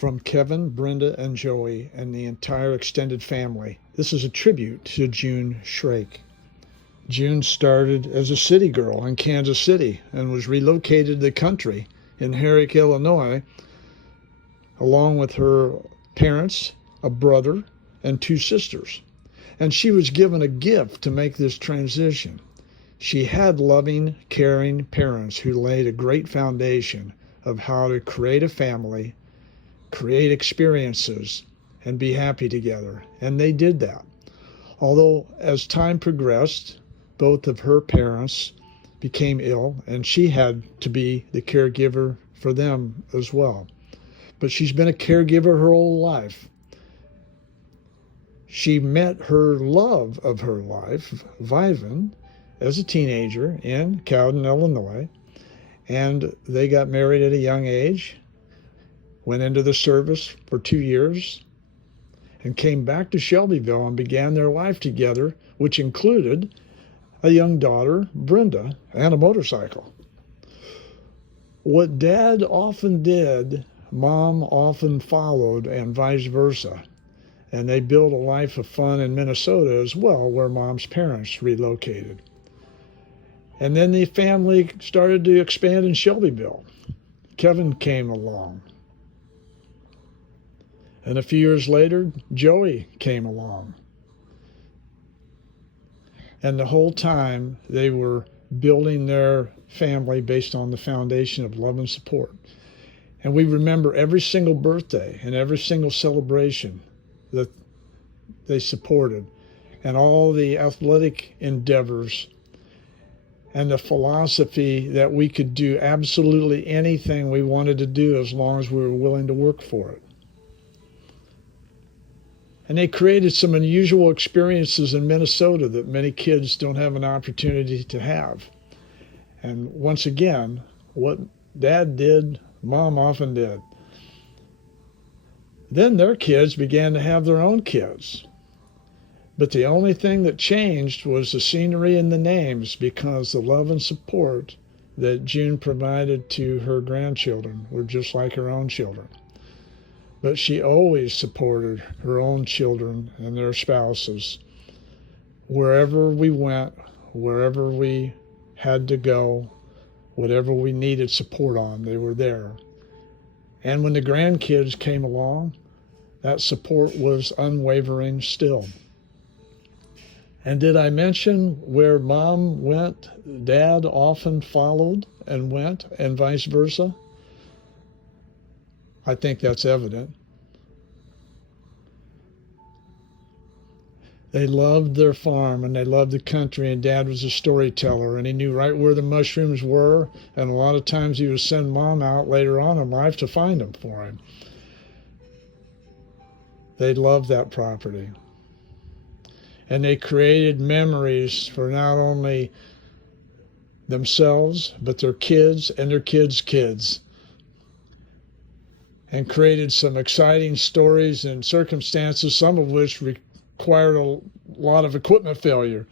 from Kevin, Brenda, and Joey, and the entire extended family. This is a tribute to June Shrake. June started as a city girl in Kansas City and was relocated to the country in Herrick, Illinois, along with her parents, a brother, and two sisters. And she was given a gift to make this transition. She had loving, caring parents who laid a great foundation of how to create a family, create experiences, and be happy together. And they did that. Although as time progressed, both of her parents became ill, and she had to be the caregiver for them as well. But she's been a caregiver her whole life. She met her love of her life, Vivan, as a teenager in Cowden, Illinois, and they got married at a young age, went into the service for 2 years, and came back to Shelbyville and began their life together, which included a young daughter, Brenda, and a motorcycle. What Dad often did, Mom often followed, and vice versa. And they built a life of fun in Minnesota as well, where Mom's parents relocated. And then the family started to expand in Shelbyville. Kevin came along. And a few years later, Joey came along. And the whole time, they were building their family based on the foundation of love and support. And we remember every single birthday and every single celebration that they supported, and all the athletic endeavors, and the philosophy that we could do absolutely anything we wanted to do as long as we were willing to work for it. And they created some unusual experiences in Minnesota that many kids don't have an opportunity to have. And once again, what Dad did, Mom often did. Then their kids began to have their own kids. But the only thing that changed was the scenery and the names, because the love and support that June provided to her grandchildren were just like her own children. But she always supported her own children and their spouses. Wherever we went, wherever we had to go, whatever we needed support on, they were there. And when the grandkids came along, that support was unwavering still. And did I mention where Mom went, Dad often followed and went, and vice versa? I think that's evident. They loved their farm and they loved the country, and Dad was a storyteller, and he knew right where the mushrooms were, and a lot of times he would send Mom out later on in life to find them for him. They loved that property. And they created memories for not only themselves, but their kids and their kids' kids, and created some exciting stories and circumstances, some of which required a lot of equipment failure.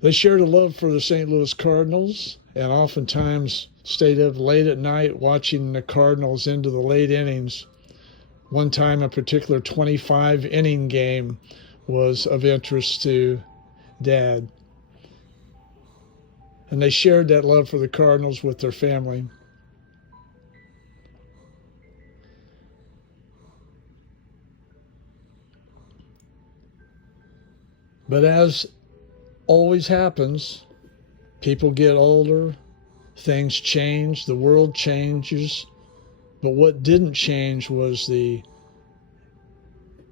They shared a love for the St. Louis Cardinals, and oftentimes stayed up late at night watching the Cardinals into the late innings. One time, a particular 25-inning game was of interest to Dad. And they shared that love for the Cardinals with their family. But as always happens, people get older, things change, the world changes. But what didn't change was the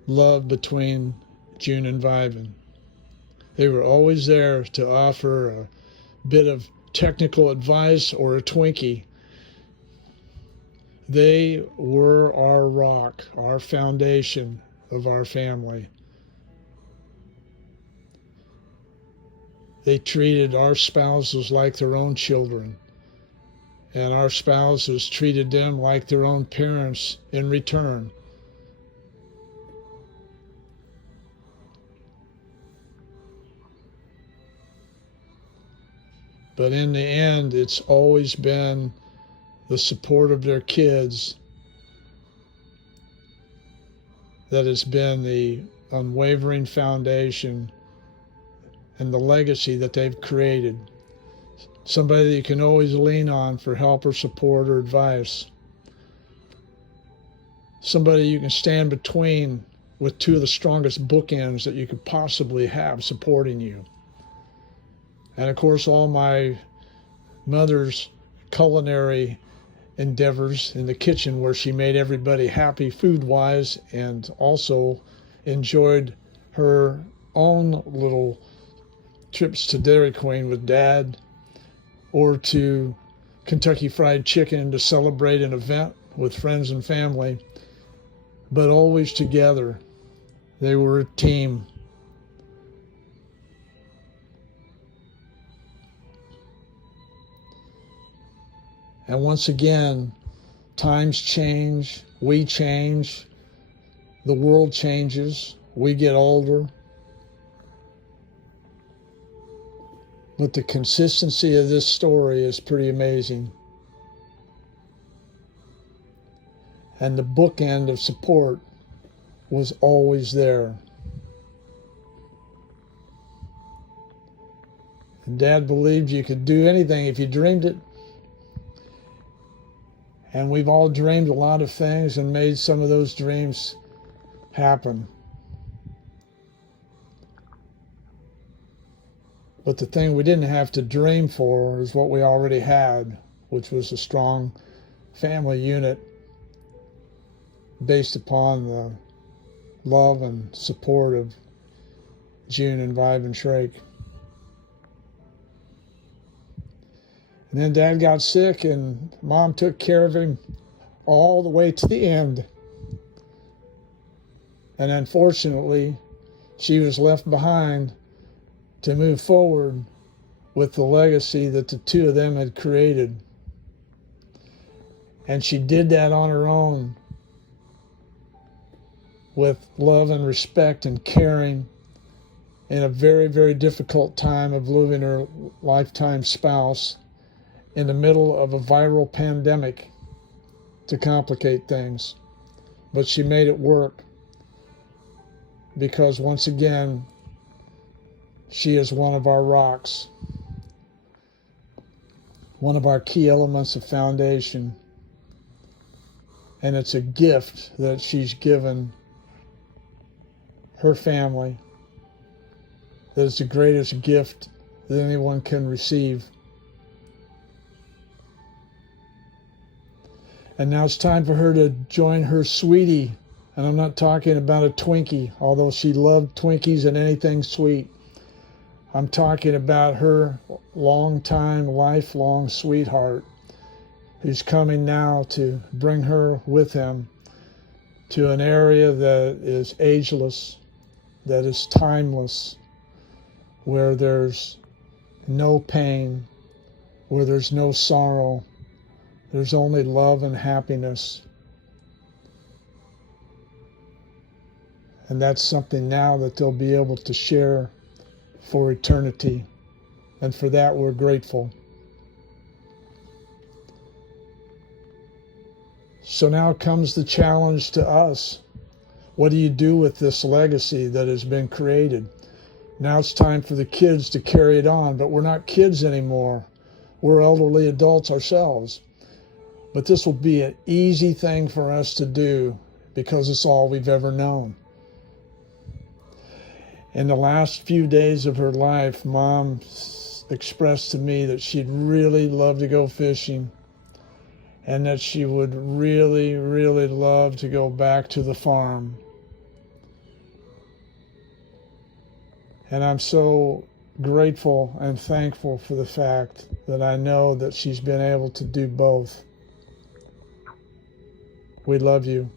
love between June and Vivan. They were always there to offer a bit of technical advice or a Twinkie. They were our rock, our foundation of our family. They treated our spouses like their own children, and our spouses treated them like their own parents in return. But in the end, it's always been the support of their kids that has been the unwavering foundation and the legacy that they've created. Somebody that you can always lean on for help or support or advice. Somebody you can stand between with two of the strongest bookends that you could possibly have supporting you. And of course, all my mother's culinary endeavors in the kitchen, where she made everybody happy food-wise, and also enjoyed her own little trips to Dairy Queen with Dad, or to Kentucky Fried Chicken to celebrate an event with friends and family, but always together. They were a team. And once again, times change, we change, the world changes, we get older. But the consistency of this story is pretty amazing. And the bookend of support was always there. And Dad believed you could do anything if you dreamed it. And we've all dreamed a lot of things and made some of those dreams happen. But the thing we didn't have to dream for is what we already had, which was a strong family unit based upon the love and support of June and Vibe and Shrake. And then Dad got sick, and Mom took care of him all the way to the end. And unfortunately, she was left behind to move forward with the legacy that the two of them had created. And she did that on her own, with love and respect and caring, in a very, very difficult time of losing her lifetime spouse in the middle of a viral pandemic to complicate things. But she made it work, because once again, she is one of our rocks, one of our key elements of foundation. And it's a gift that she's given her family that is the greatest gift that anyone can receive. And now it's time for her to join her sweetie. And I'm not talking about a Twinkie, although she loved Twinkies and anything sweet. I'm talking about her long-time, lifelong sweetheart, who's coming now to bring her with him to an area that is ageless, that is timeless, where there's no pain, where there's no sorrow, there's only love and happiness. And that's something now that they'll be able to share for eternity. And for that, we're grateful. So now comes the challenge to us. What do you do with this legacy that has been created? Now it's time for the kids to carry it on, but we're not kids anymore. We're elderly adults ourselves. But this will be an easy thing for us to do because it's all we've ever known. In the last few days of her life, Mom expressed to me that she'd really love to go fishing, and that she would really, really love to go back to the farm. And I'm so grateful and thankful for the fact that I know that she's been able to do both. We love you.